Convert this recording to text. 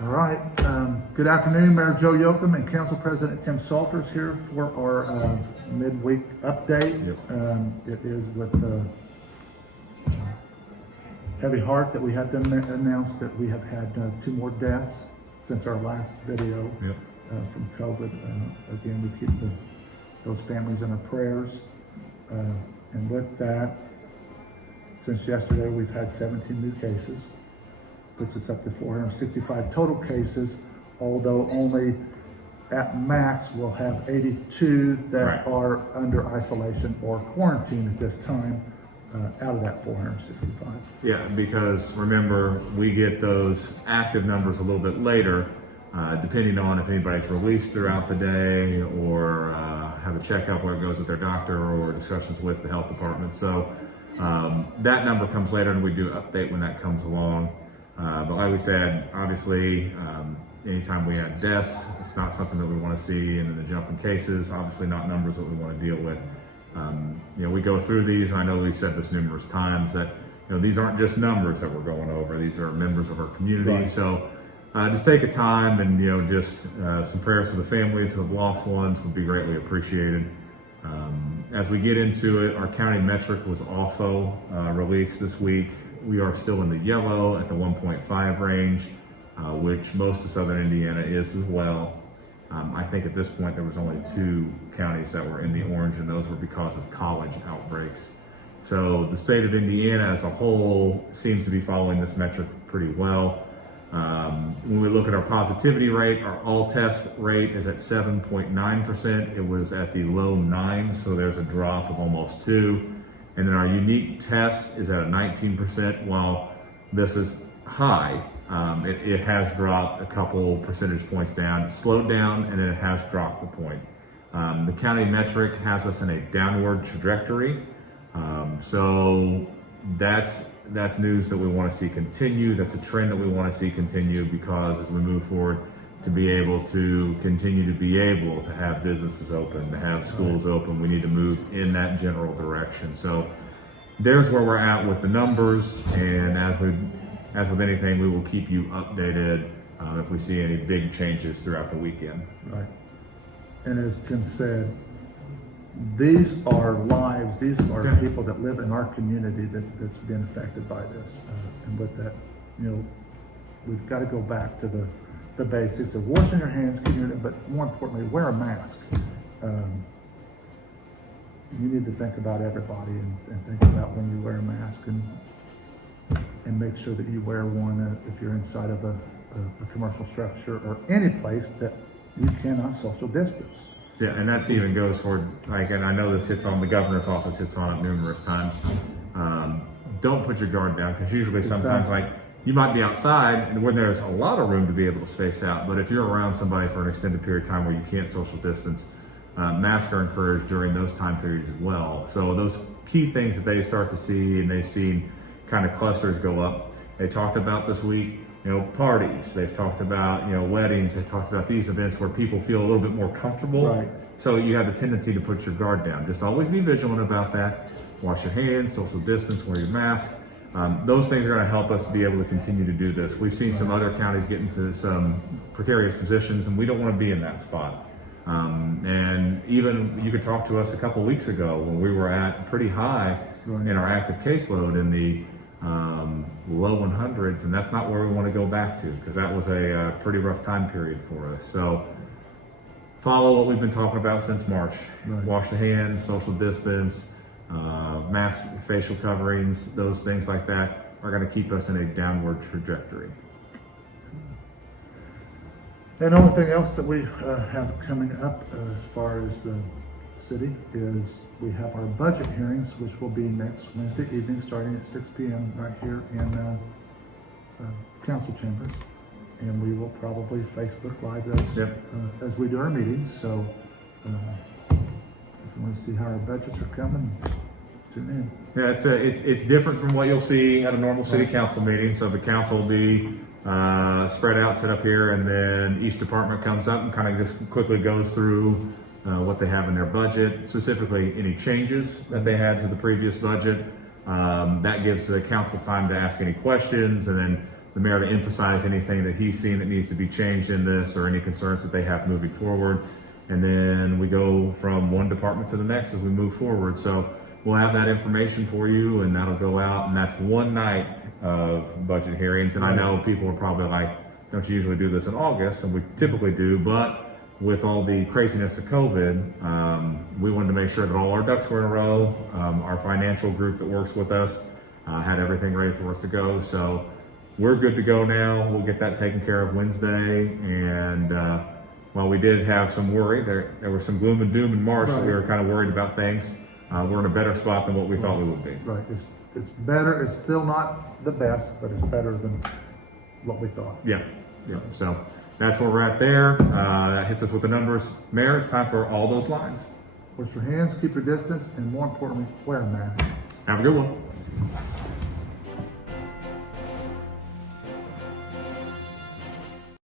All right. Good afternoon, Mayor Joe Yoakum and Council President Tim Salters here for our midweek update. Yep. It is with heavy heart that we have to announce that we have had 2 more deaths since our last video Yep. from COVID. Again, we keep those families in our prayers. And with that, since yesterday, we've had 17 new cases. Puts us up to 465 total cases, although only at max we'll have 82 that Right. are under isolation or quarantine at this time, out of that 465. Yeah, because remember, we get those active numbers a little bit later, depending on if anybody's released throughout the day or have a checkup where it goes with their doctor or discussions with the health department. So that number comes later and we do update when that comes along. But like we said, obviously, anytime we have deaths, it's not something that we want to see, and then the jump in cases, obviously not numbers that we want to deal with. We go through these, and I know we've said this numerous times, that these aren't just numbers that we're going over, these are members of our community. Right. So just take a time and just some prayers for the families of lost ones would be greatly appreciated. As we get into it, our county metric was also released this week. We are still in the yellow at the 1.5 range, which most of Southern Indiana is as well. I think at this point there was only 2 counties that were in the orange, and those were because of college outbreaks. So the state of Indiana as a whole seems to be following this metric pretty well. When we look at our positivity rate, our all test rate is at 7.9%. It was at the low 9s, so there's a drop of almost 2. And then our unique test is at a 19%. While this is high, it has dropped a couple percentage points down. It slowed down and then it has dropped a point. The county metric has us in a downward trajectory. So that's news that we want to see continue. That's a trend that we want to see continue, because as we move forward, to be able to continue to be able to have businesses open, to have schools open, we need to move in that general direction. So there's where we're at with the numbers, and as with anything, we will keep you updated if we see any big changes throughout the weekend. Right. And as Tim said, these are lives, these are Yeah. people that live in our community that's been affected by this. And with that, we've got to go back to the basics of washing your hands, but more importantly, wear a mask. You need to think about everybody and think about when you wear a mask and make sure that you wear one if you're inside of a commercial structure or any place that you cannot social distance. Yeah, and that even goes for, and I know this hits on the governor's office, hits on it numerous times. Don't put your guard down, because usually sometimes you might be outside and when there's a lot of room to be able to space out, but if you're around somebody for an extended period of time where you can't social distance, masks are encouraged during those time periods as well. So those key things that they start to see, and they've seen kind of clusters go up. They talked about this week, parties. They've talked about, weddings. They talked about these events where people feel a little bit more comfortable. Right. So you have the tendency to put your guard down. Just always be vigilant about that. Wash your hands, social distance, wear your mask. Those things are going to help us be able to continue to do this. We've seen some other counties get into some precarious positions, and we don't want to be in that spot. And even you could talk to us a couple weeks ago when we were at pretty high in our active caseload in the low 100s, and that's not where we want to go back to, because that was a pretty rough time period for us. So follow what we've been talking about since March. Right. Wash the hands, social distance, mask, facial coverings, those things like that are going to keep us in a downward trajectory. And the only thing else that we have coming up as far as the city is we have our budget hearings, which will be next Wednesday evening starting at 6 p.m. right here in council chambers. And we will probably Facebook Live those as we do our meetings. So if you want to see how our budgets are coming, tune in. Yeah, it's different from what you'll see at a normal city council meeting. So the council will be spread out, set up here, and then each department comes up and kind of just quickly goes through what they have in their budget, specifically any changes that they had to the previous budget. That gives the council time to ask any questions, and then the mayor to emphasize anything that he's seen that needs to be changed in this or any concerns that they have moving forward. And then we go from one department to the next as we move forward. So we'll have that information for you, and that'll go out, and that's one night of budget hearings. And I know people are probably like, don't you usually do this in August? And we typically do, but with all the craziness of COVID, we wanted to make sure that all our ducks were in a row. Our financial group that works with us had everything ready for us to go. So we're good to go now. We'll get that taken care of Wednesday. And while we did have some worry, there was some gloom and doom in March. Right. We were kind of worried about things. We're in a better spot than what we thought we would be. Right, it's better, it's still not the best, but it's better than what we thought. Yeah. So that's where we're at there. That hits us with the numbers. Mayor, it's time for all those lines. Wash your hands, keep your distance, and more importantly, wear a mask. Have a good one.